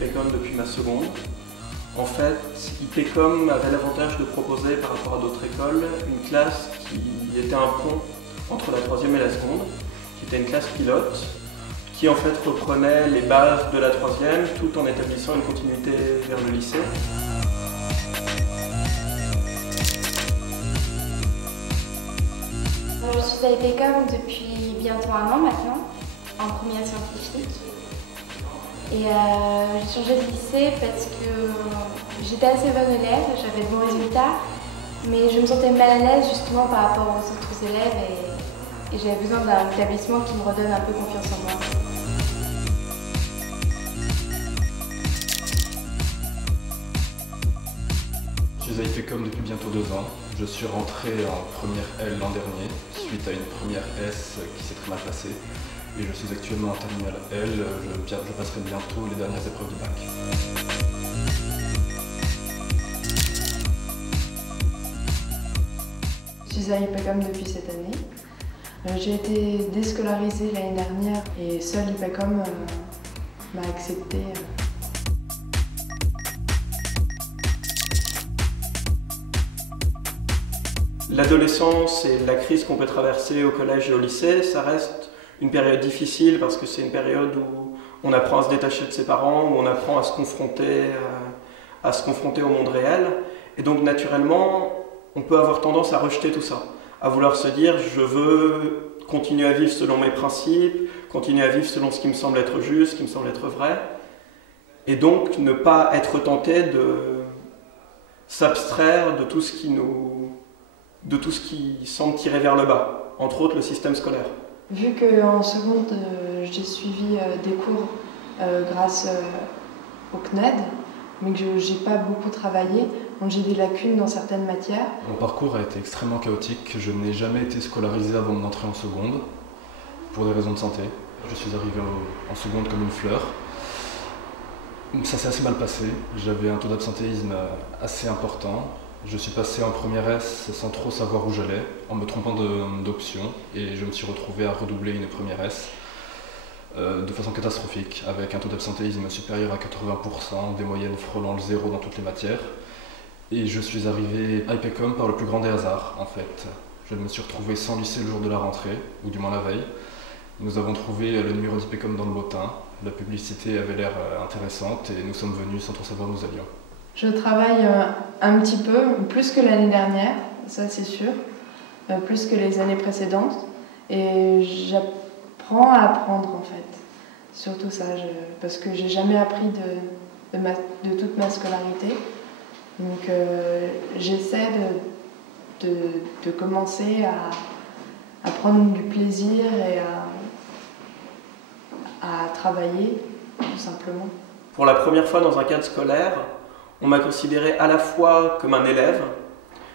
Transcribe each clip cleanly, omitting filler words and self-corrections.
IPCOM depuis ma seconde. En fait, IPCOM avait l'avantage de proposer par rapport à d'autres écoles une classe qui était un pont entre la troisième et la seconde, qui était une classe pilote, qui en fait reprenait les bases de la troisième tout en établissant une continuité vers le lycée. Je suis à IPCOM depuis bientôt 1 an maintenant, en première scientifique. Et j'ai changé de lycée parce que j'étais assez bonne élève, j'avais de bons résultats, mais je me sentais mal à l'aise justement par rapport aux autres élèves et j'avais besoin d'un établissement qui me redonne un peu confiance en moi. Je suis à IPCOM depuis bientôt 2 ans. Je suis rentré en première L l'an dernier, suite à une première S qui s'est très mal passée. Et je suis actuellement en terminale L, je passerai bientôt les dernières épreuves du bac. Je suis à IPCOM depuis cette année. J'ai été déscolarisée l'année dernière et seul IPCOM m'a acceptée. L'adolescence et la crise qu'on peut traverser au collège et au lycée, ça reste une période difficile parce que c'est une période où on apprend à se détacher de ses parents, où on apprend à se confronter au monde réel. Et donc naturellement, on peut avoir tendance à rejeter tout ça, à vouloir se dire je veux continuer à vivre selon mes principes, continuer à vivre selon ce qui me semble être juste, ce qui me semble être vrai. Et donc ne pas être tenté de s'abstraire de tout ce qui semble tirer vers le bas, entre autres le système scolaire. Vu qu'en seconde, j'ai suivi des cours grâce au CNED, mais que je n'ai pas beaucoup travaillé, donc j'ai des lacunes dans certaines matières. Mon parcours a été extrêmement chaotique. Je n'ai jamais été scolarisé avant mon entrée en seconde, pour des raisons de santé. Je suis arrivé en seconde comme une fleur. Ça s'est assez mal passé. J'avais un taux d'absentéisme assez important. Je suis passé en première S sans trop savoir où j'allais, en me trompant d'option, et je me suis retrouvé à redoubler une première S de façon catastrophique, avec un taux d'absentéisme supérieur à 80%, des moyennes frôlant le zéro dans toutes les matières. Et je suis arrivé à IPCOM par le plus grand des hasards, en fait. Je me suis retrouvé sans lycée le jour de la rentrée, ou du moins la veille. Nous avons trouvé le numéro d'IPCOM dans le lotin. La publicité avait l'air intéressante et nous sommes venus sans trop savoir où nous allions. Je travaille un petit peu, plus que l'année dernière, ça c'est sûr, plus que les années précédentes. Et j'apprends à apprendre en fait, surtout ça, parce que j'ai jamais appris de toute ma scolarité. Donc j'essaie de commencer à prendre du plaisir et à travailler, tout simplement. Pour la première fois dans un cadre scolaire, on m'a considéré à la fois comme un élève,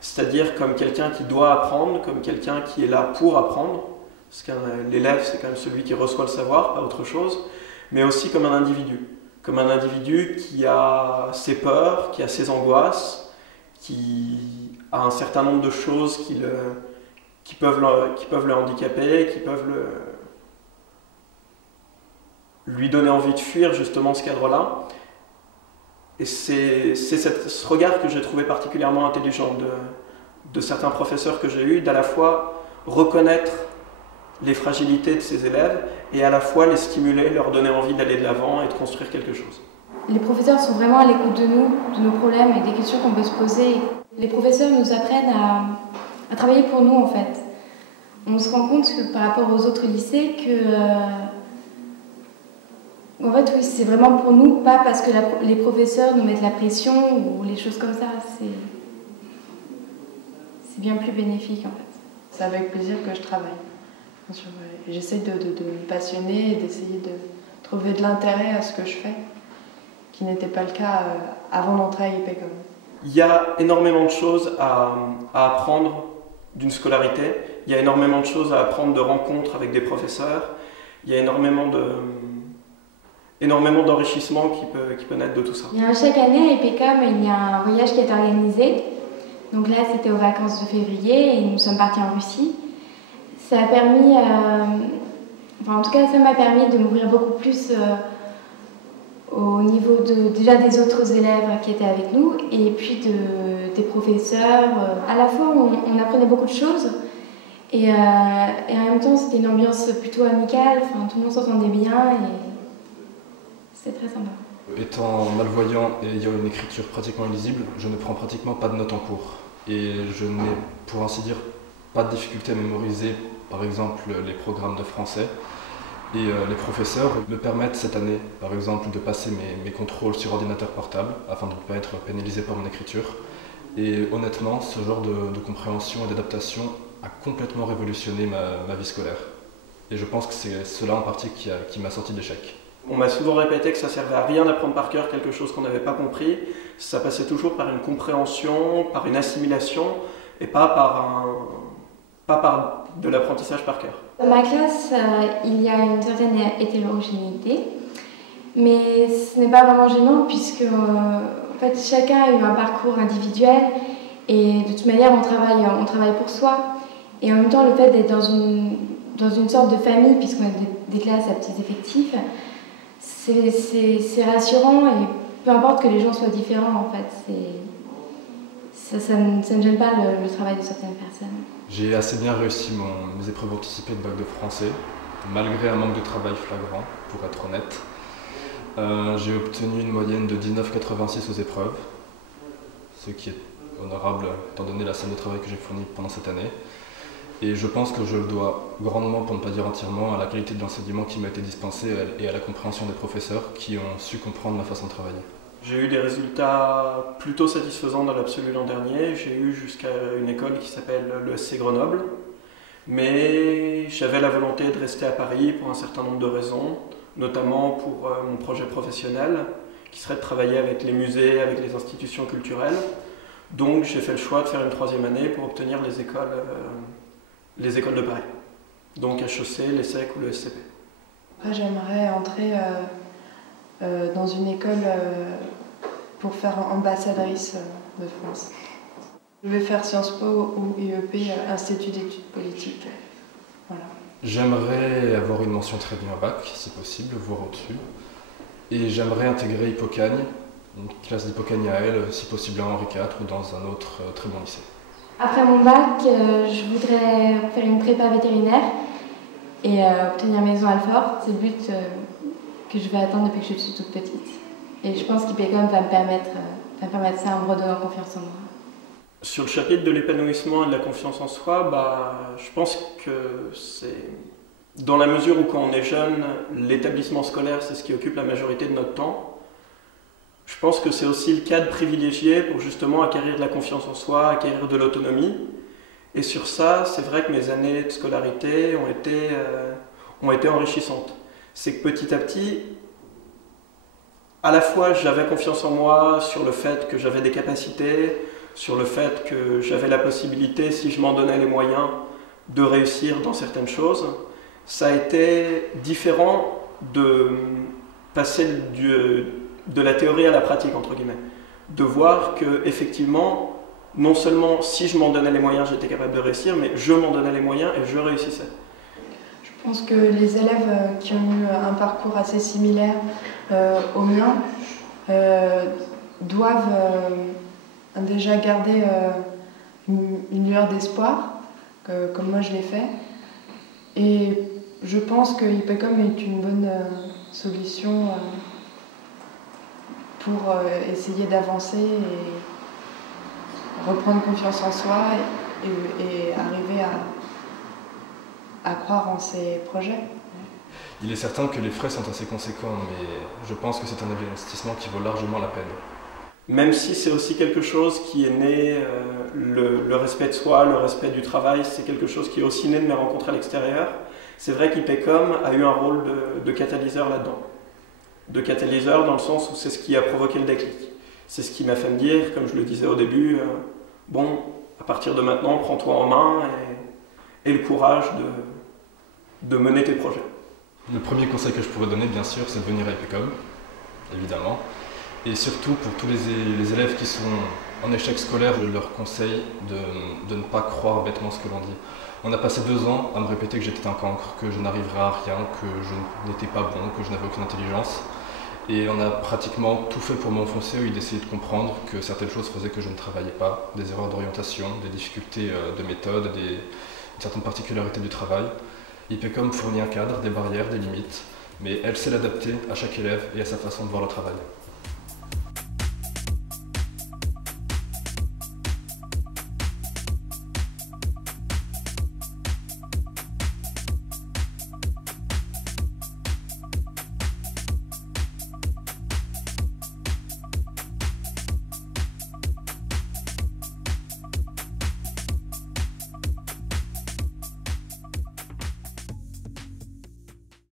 c'est-à-dire comme quelqu'un qui doit apprendre, comme quelqu'un qui est là pour apprendre, parce que l'élève c'est quand même celui qui reçoit le savoir, pas autre chose, mais aussi comme un individu qui a ses peurs, qui a ses angoisses, qui a un certain nombre de choses qui peuvent le handicaper, qui peuvent lui donner envie de fuir justement ce cadre-là. Et c'est ce regard que j'ai trouvé particulièrement intelligent de certains professeurs que j'ai eus, d'à la fois reconnaître les fragilités de ces élèves et à la fois les stimuler, leur donner envie d'aller de l'avant et de construire quelque chose. Les professeurs sont vraiment à l'écoute de nous, de nos problèmes et des questions qu'on peut se poser. Les professeurs nous apprennent à travailler pour nous en fait. On se rend compte que par rapport aux autres lycées en fait, oui, c'est vraiment pour nous, pas parce que les professeurs nous mettent la pression ou les choses comme ça. C'est bien plus bénéfique, en fait. C'est avec plaisir que je travaille. J'essaie de me passionner et d'essayer de trouver de l'intérêt à ce que je fais, qui n'était pas le cas avant d'entrer à IPCOM. Il y a énormément de choses à apprendre d'une scolarité. Il y a énormément de choses à apprendre de rencontres avec des professeurs. Il y a énormément d'enrichissement qui peut naître de tout ça. Chaque année à IPCOM, il y a un voyage qui est organisé. Donc là, c'était aux vacances de février et nous sommes partis en Russie. Ça a permis, en tout cas, ça m'a permis de m'ouvrir beaucoup plus au niveau déjà des autres élèves qui étaient avec nous et puis des professeurs. À la fois, on apprenait beaucoup de choses et en même temps, c'était une ambiance plutôt amicale. Enfin, tout le monde s'entendait bien et c'était très sympa. Étant malvoyant et ayant une écriture pratiquement illisible, je ne prends pratiquement pas de notes en cours. Et je n'ai, pour ainsi dire, pas de difficulté à mémoriser, par exemple, les programmes de français. Et les professeurs me permettent cette année, par exemple, de passer mes contrôles sur ordinateur portable, afin de ne pas être pénalisé par mon écriture. Et honnêtement, ce genre de compréhension et d'adaptation a complètement révolutionné ma vie scolaire. Et je pense que c'est cela en partie qui m'a sorti de l'échec. On m'a souvent répété que ça servait à rien d'apprendre par cœur quelque chose qu'on n'avait pas compris. Ça passait toujours par une compréhension, par une assimilation, et pas par de l'apprentissage par cœur. Dans ma classe, il y a une certaine hétérogénéité, mais ce n'est pas vraiment gênant puisque en fait, chacun a eu un parcours individuel et de toute manière on travaille pour soi. Et en même temps, le fait d'être dans une sorte de famille, puisqu'on a des classes à petits effectifs, c'est rassurant et peu importe que les gens soient différents, en fait, ça ne gêne pas le travail de certaines personnes. J'ai assez bien réussi mes épreuves anticipées de bac de français, malgré un manque de travail flagrant, pour être honnête. J'ai obtenu une moyenne de 19,86 aux épreuves, ce qui est honorable étant donné la somme de travail que j'ai fournie pendant cette année. Et je pense que je le dois grandement, pour ne pas dire entièrement, à la qualité de l'enseignement qui m'a été dispensé et à la compréhension des professeurs qui ont su comprendre ma façon de travailler. J'ai eu des résultats plutôt satisfaisants dans l'absolu l'an dernier. J'ai eu jusqu'à une école qui s'appelle l'ESC Grenoble. Mais j'avais la volonté de rester à Paris pour un certain nombre de raisons, notamment pour mon projet professionnel, qui serait de travailler avec les musées, avec les institutions culturelles. Donc j'ai fait le choix de faire une 3e année pour obtenir les écoles de Paris. Donc HEC, l'ESSEC ou le SCP. Après, j'aimerais entrer dans une école pour faire ambassadrice de France. Je vais faire Sciences Po ou IEP, Institut d'études politiques. Voilà. J'aimerais avoir une mention très bien au bac, si possible, voire au-dessus. Et j'aimerais intégrer Hippocagne, une classe d'Hippocagne à elle, si possible à Henri IV ou dans un autre très bon lycée. Après mon bac, je voudrais faire une prépa vétérinaire et obtenir maison Alfort. C'est le but que je vais atteindre depuis que je suis toute petite. Et je pense qu'Hippocam va me permettre ça en me redonnant confiance en moi. Sur le chapitre de l'épanouissement et de la confiance en soi, je pense que c'est dans la mesure où quand on est jeune, l'établissement scolaire c'est ce qui occupe la majorité de notre temps. Je pense que c'est aussi le cadre privilégié pour justement acquérir de la confiance en soi, acquérir de l'autonomie. Et sur ça, c'est vrai que mes années de scolarité ont été enrichissantes. C'est que petit à petit, à la fois j'avais confiance en moi sur le fait que j'avais des capacités, sur le fait que j'avais la possibilité, si je m'en donnais les moyens, de réussir dans certaines choses. Ça a été différent de passer de la théorie à la pratique, entre guillemets. De voir que, effectivement, non seulement si je m'en donnais les moyens, j'étais capable de réussir, mais je m'en donnais les moyens et je réussissais. Je pense que les élèves qui ont eu un parcours assez similaire au mien doivent déjà garder une lueur d'espoir, comme moi je l'ai fait. Et je pense que Hippocam est une bonne solution pour essayer d'avancer et reprendre confiance en soi et arriver à croire en ses projets. Il est certain que les frais sont assez conséquents, mais je pense que c'est un investissement qui vaut largement la peine. Même si c'est aussi quelque chose qui est né, le respect de soi, le respect du travail, c'est quelque chose qui est aussi né de mes rencontres à l'extérieur. C'est vrai qu'Hippocam a eu un rôle de catalyseur là-dedans. De catalyseur dans le sens où c'est ce qui a provoqué le déclic. C'est ce qui m'a fait me dire, comme je le disais au début, bon, à partir de maintenant, prends-toi en main et le courage de mener tes projets. Le premier conseil que je pourrais donner, bien sûr, c'est de venir à Hippocam, évidemment. Et surtout, pour tous les élèves qui sont en échec scolaire, je leur conseille de ne pas croire bêtement ce que l'on dit. On a passé 2 ans à me répéter que j'étais un cancre, que je n'arriverais à rien, que je n'étais pas bon, que je n'avais aucune intelligence. Et on a pratiquement tout fait pour m'enfoncer, ou d'essayer de comprendre que certaines choses faisaient que je ne travaillais pas, des erreurs d'orientation, des difficultés de méthode, une certaine particularité du travail. IPCOM fournit un cadre, des barrières, des limites, mais elle sait l'adapter à chaque élève et à sa façon de voir le travail.